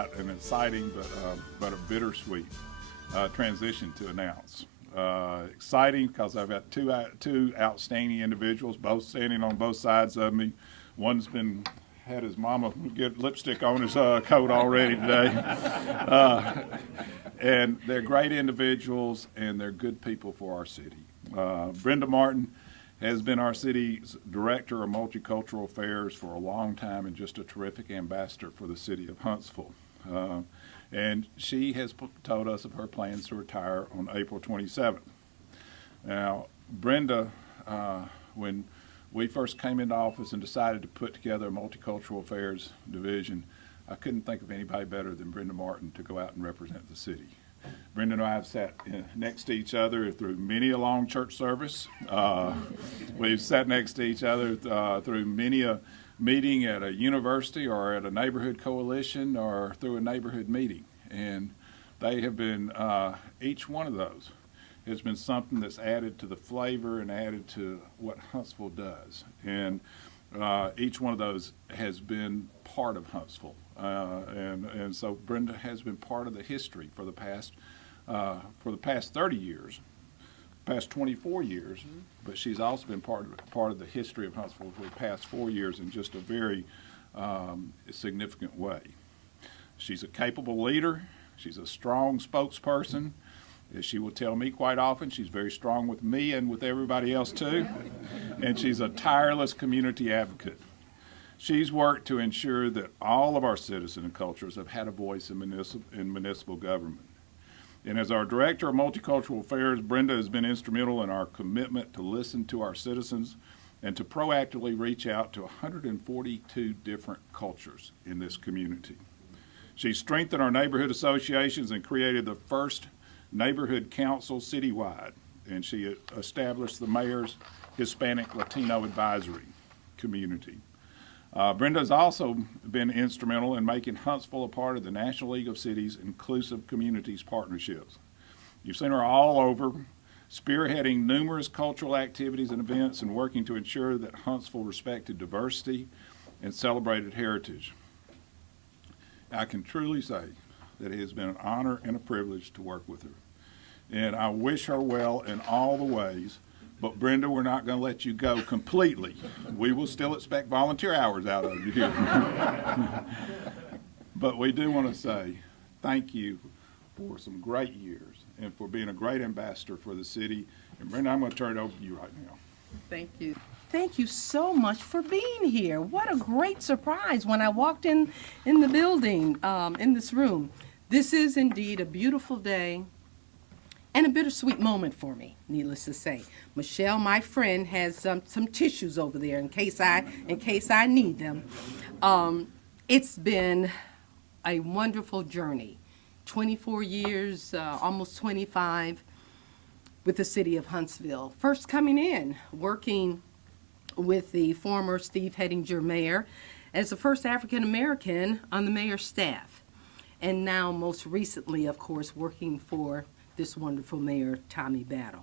got an exciting but a bittersweet transition to announce. Exciting because I've got two outstanding individuals, both standing on both sides of me. One's had his mama get lipstick on his coat already today. And they're great individuals, and they're good people for our city. Brenda Martin has been our city's Director of Multicultural Affairs for a long time and just a terrific ambassador for the City of Huntsville. And she has told us of her plans to retire on April 27th. Now, Brenda, when we first came into office and decided to put together a Multicultural Affairs division, I couldn't think of anybody better than Brenda Martin to go out and represent the city. Brenda and I have sat next to each other through many a long church service. We've sat next to each other through many a meeting at a university or at a neighborhood coalition or through a neighborhood meeting. And they have been, each one of those has been something that's added to the flavor and added to what Huntsville does. And each one of those has been part of Huntsville. And so Brenda has been part of the history for the past 30 years, past 24 years, but she's also been part of the history of Huntsville for the past 4 years in just a very significant way. She's a capable leader. She's a strong spokesperson. As she will tell me quite often, she's very strong with me and with everybody else too. And she's a tireless community advocate. She's worked to ensure that all of our citizen and cultures have had a voice in municipal government. And as our Director of Multicultural Affairs, Brenda has been instrumental in our commitment to listen to our citizens and to proactively reach out to 142 different cultures in this community. She strengthened our neighborhood associations and created the first neighborhood council citywide, and she established the Mayor's Hispanic Latino Advisory Community. Brenda has also been instrumental in making Huntsville a part of the National League of Cities Inclusive Communities Partnerships. You've seen her all over, spearheading numerous cultural activities and events and working to ensure that Huntsville respected diversity and celebrated heritage. I can truly say that it has been an honor and a privilege to work with her. And I wish her well in all the ways. But Brenda, we're not going to let you go completely. We will still expect volunteer hours out of you here. But we do want to say thank you for some great years and for being a great ambassador for the city. And Brenda, I'm going to turn it over to you right now. Thank you. Thank you so much for being here. What a great surprise when I walked in the building, in this room. This is indeed a beautiful day and a bittersweet moment for me, needless to say. Michelle, my friend, has some tissues over there in case I need them. It's been a wonderful journey. 24 years, almost 25, with the City of Huntsville. First coming in, working with the former Steve Hettinger mayor as the first African American on the mayor's staff. And now, most recently, of course, working for this wonderful mayor, Tommy Battle.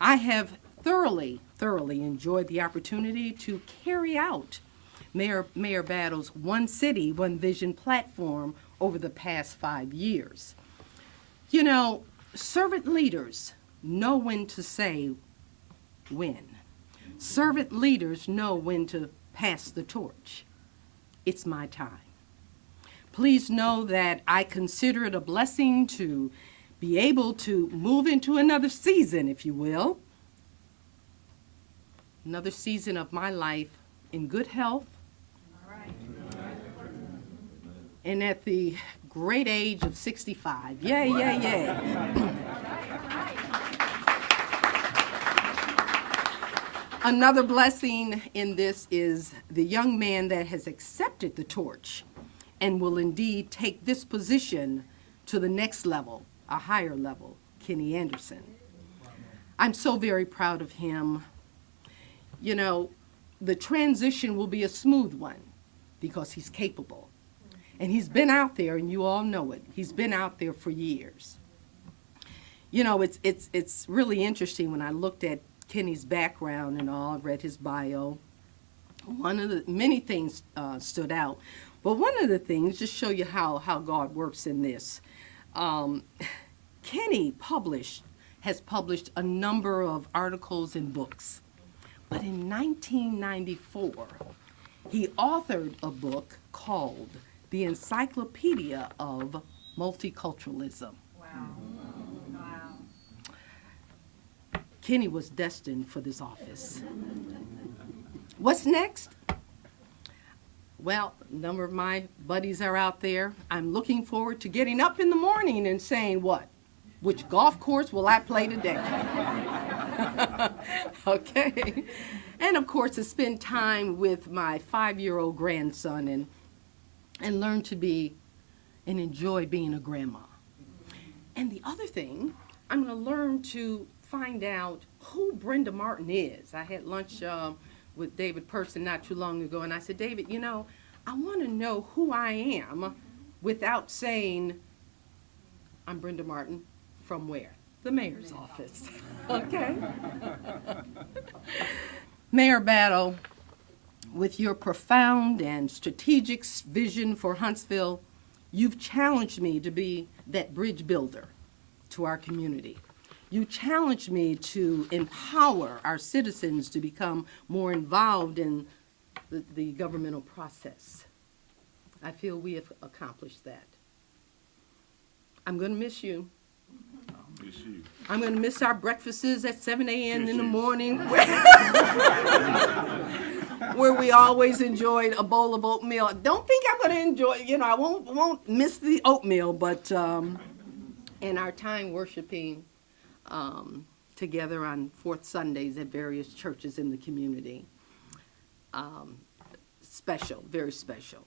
I have thoroughly enjoyed the opportunity to carry out Mayor Battle's One City, One Vision platform over the past 5 years. You know, servant leaders know when to say when. Servant leaders know when to pass the torch. It's my time. Please know that I consider it a blessing to be able to move into another season, if you will. Another season of my life in good health. All right. And at the great age of 65. Yay. Another blessing in this is the young man that has accepted the torch and will indeed take this position to the next level, a higher level, Kenny Anderson. I'm so very proud of him. You know, the transition will be a smooth one because he's capable. And he's been out there, and you all know it. He's been out there for years. You know, it's really interesting when I looked at Kenny's background and all, read his bio. One of the many things stood out. But one of the things, just show you how God works in this, Kenny has published a number of articles and books. But in 1994, he authored a book called The Encyclopedia of Multiculturalism. Kenny was destined for this office. What's next? Well, a number of my buddies are out there. I'm looking forward to getting up in the morning and saying, what? Which golf course will I play today? Okay. And of course, to spend time with my 5-year-old grandson and learn to be and enjoy being a grandma. And the other thing, I'm going to learn to find out who Brenda Martin is. I had lunch with David Person not too long ago, and I said, David, you know, I want to know who I am without saying, I'm Brenda Martin. From where? The mayor's office. Okay? Mayor Battle, with your profound and strategic vision for Huntsville, you've challenged me to be that bridge builder to our community. You challenged me to empower our citizens to become more involved in the governmental process. I feel we have accomplished that. I'm going to miss you. Miss you. I'm going to miss our breakfasts at 7 a.m. in the morning where we always enjoyed a bowl of oatmeal. I don't think I'm going to enjoy, I won't miss the oatmeal, but in our time worshiping together on fourth Sundays at various churches in the community. Special, very special.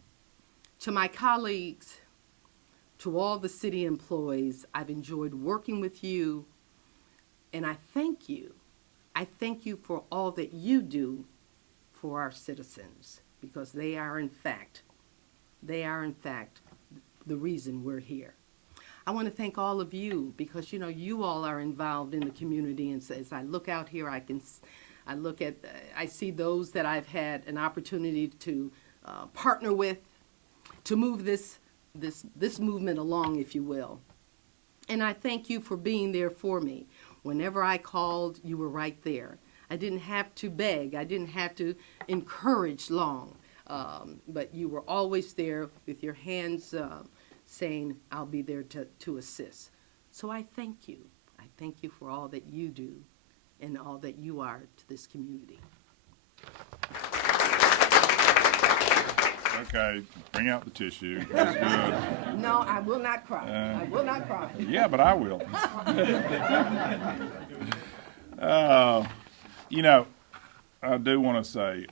To my colleagues, to all the city employees, I've enjoyed working with you, and I thank you. I thank you for all that you do for our citizens, because they are in fact the reason we're here. I want to thank all of you, because you all are involved in the community, and as I look out here, I see those that I've had an opportunity to partner with to move this movement along, if you will. And I thank you for being there for me. Whenever I called, you were right there. I didn't have to beg. I didn't have to encourage long. But you were always there with your hands saying, I'll be there to assist. So I thank you. I thank you for all that you do and all that you are to this community. Okay, bring out the tissue. That's good. No, I will not cry. I will not cry. Yeah, but I will. I do want to say,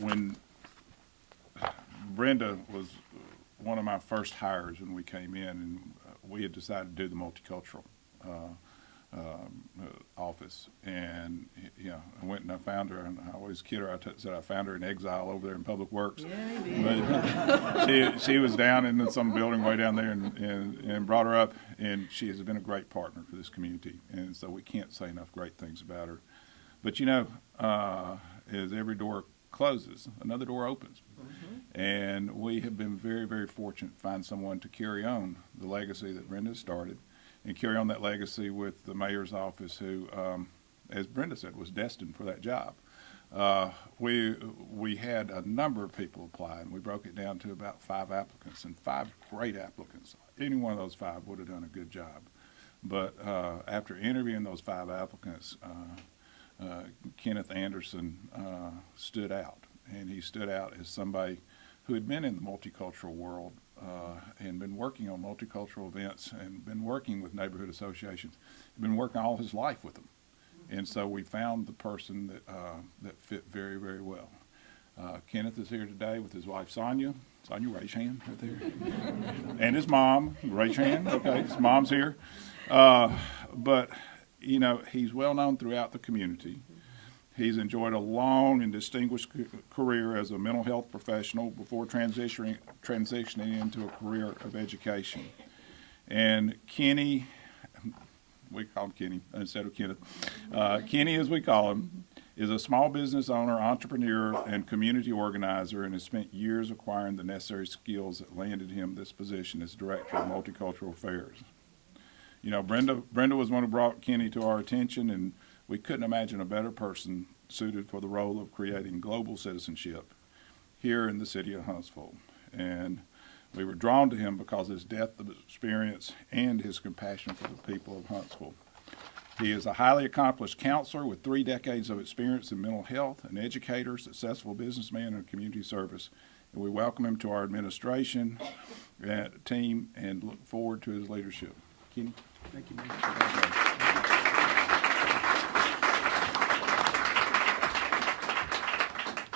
when Brenda was one of my first hires when we came in, and we had decided to do the multicultural office, and I went and I found her, and I always kid her. I said I found her in exile over there in Public Works. Yeah, but she was down in some building way down there, and brought her up, and she has been a great partner for this community, and so we can't say enough great things about her. But as every door closes, another door opens. Mm-hmm. And we have been very, very fortunate to find someone to carry on the legacy that Brenda started, and carry on that legacy with the mayor's office, who, as Brenda said, was destined for that job. We had a number of people apply, and we broke it down to about 5 applicants, and 5 great applicants. Any one of those 5 would have done a good job. But after interviewing those 5 applicants, Kenneth Anderson stood out, and he stood out as somebody who had been in the multicultural world and been working on multicultural events and been working with neighborhood associations, been working all his life with them. And so we found the person that fit very, very well. Kenneth is here today with his wife, Sonia. Sonia, raise your hand right there. And his mom, raise your hand. Okay, his mom's here. But he's well known throughout the community. He's enjoyed a long and distinguished career as a mental health professional before transitioning into a career of education. And Kenny, we call him Kenny instead of Kenneth, Kenny as we call him, is a small business owner, entrepreneur, and community organizer, and has spent years acquiring the necessary skills that landed him this position as Director of Multicultural Affairs. You know, Brenda was one who brought Kenny to our attention, and we couldn't imagine a better person suited for the role of creating global citizenship here in the city of Huntsville. And we were drawn to him because of his depth of experience and his compassion for the people of Huntsville. He is a highly accomplished counselor with 3 decades of experience in mental health, an educator, successful businessman, and community service. And we welcome him to our administration team and look forward to his leadership. Kenny? Thank you, Mayor.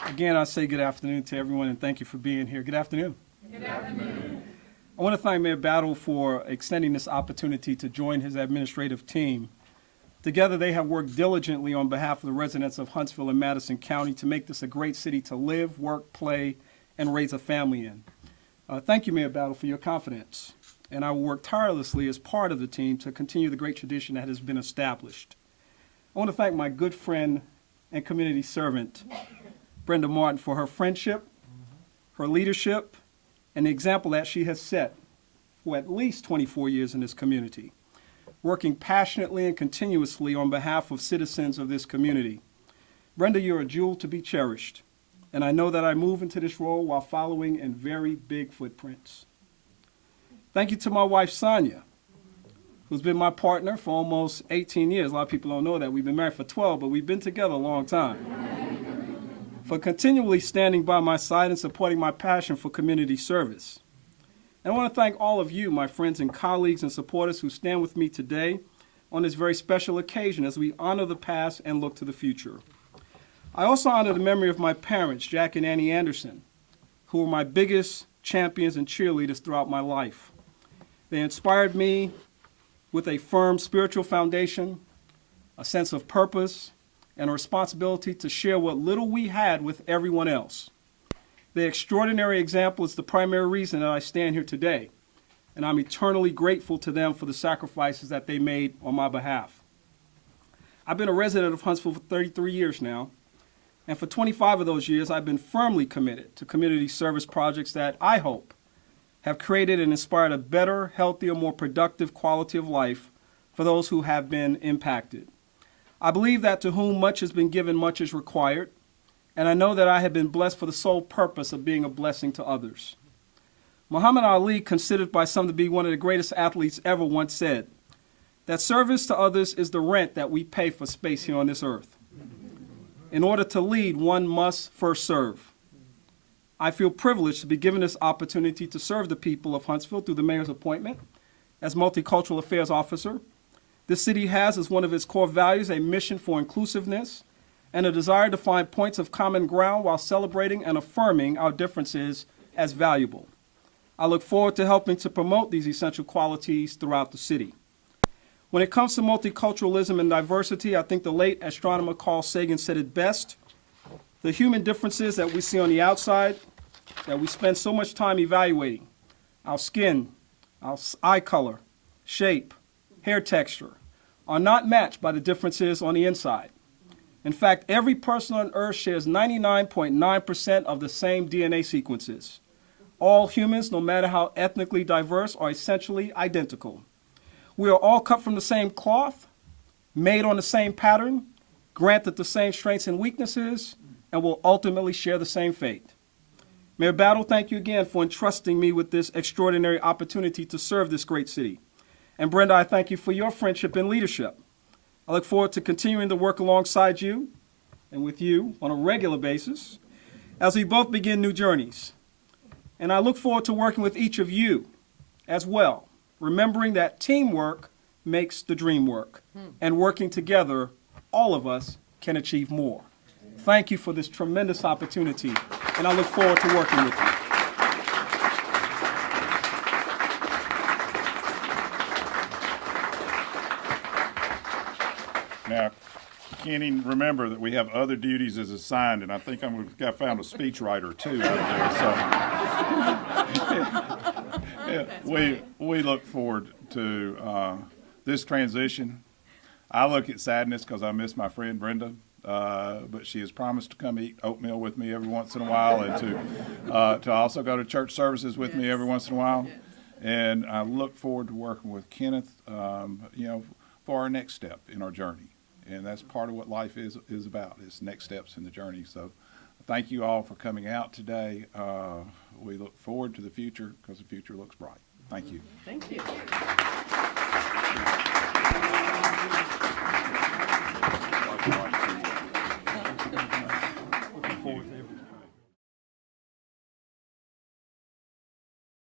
Again, I say good afternoon to everyone, and thank you for being here. Good afternoon. Good afternoon. I want to thank Mayor Battle for extending this opportunity to join his administrative team. Together, they have worked diligently on behalf of the residents of Huntsville and Madison County to make this a great city to live, work, play, and raise a family in. Thank you, Mayor Battle, for your confidence. And I will work tirelessly as part of the team to continue the great tradition that has been established. I want to thank my good friend and community servant, Brenda Martin, for her friendship, her leadership, and the example that she has set for at least 24 years in this community, working passionately and continuously on behalf of citizens of this community. Brenda, you're a jewel to be cherished, and I know that I move into this role while following in very big footprints. Thank you to my wife, Sonia, who's been my partner for almost 18 years. A lot of people don't know that. We've been married for 12, but we've been together a long time. For continually standing by my side and supporting my passion for community service. And I want to thank all of you, my friends and colleagues and supporters who stand with me today on this very special occasion as we honor the past and look to the future. I also honor the memory of my parents, Jack and Annie Anderson, who were my biggest champions and cheerleaders throughout my life. They inspired me with a firm spiritual foundation, a sense of purpose, and a responsibility to share what little we had with everyone else. Their extraordinary example is the primary reason that I stand here today, and I'm eternally grateful to them for the sacrifices that they made on my behalf. I've been a resident of Huntsville for 33 years now, and for 25 of those years, I've been firmly committed to community service projects that I hope have created and inspired a better, healthier, more productive quality of life for those who have been impacted. I believe that to whom much has been given, much is required, and I know that I have been blessed for the sole purpose of being a blessing to others. Muhammad Ali, considered by some to be one of the greatest athletes ever, once said that service to others is the rent that we pay for space here on this earth. In order to lead, one must first serve. I feel privileged to be given this opportunity to serve the people of Huntsville through the mayor's appointment as Multicultural Affairs Officer. This city has as one of its core values a mission for inclusiveness and a desire to find points of common ground while celebrating and affirming our differences as valuable. I look forward to helping to promote these essential qualities throughout the city. When it comes to multiculturalism and diversity, I think the late astronomer Carl Sagan said it best. The human differences that we see on the outside, that we spend so much time evaluating, our skin, our eye color, shape, hair texture, are not matched by the differences on the inside. In fact, every person on Earth shares 99.9% of the same DNA sequences. All humans, no matter how ethnically diverse, are essentially identical. We are all cut from the same cloth, made on the same pattern, granted the same strengths and weaknesses, and will ultimately share the same fate. Mayor Battle, thank you again for entrusting me with this extraordinary opportunity to serve this great city. And Brenda, I thank you for your friendship and leadership. I look forward to continuing to work alongside you and with you on a regular basis as we both begin new journeys. And I look forward to working with each of you as well, remembering that teamwork makes the dream work. And working together, all of us can achieve more. Thank you for this tremendous opportunity, and I look forward to working with you. Now, Kenny, remember that we have other duties as assigned, and I think I found a speechwriter too out there. So we look forward to this transition. I look at sadness because I miss my friend Brenda. but she has promised to come eat oatmeal with me every once in a while, and to also go to church services with me every once in a while. Yes. And I look forward to working with Kenneth, for our next step in our journey. And that's part of what life is about, is next steps in the journey. So thank you all for coming out today. We look forward to the future because the future looks bright. Thank you. Thank you.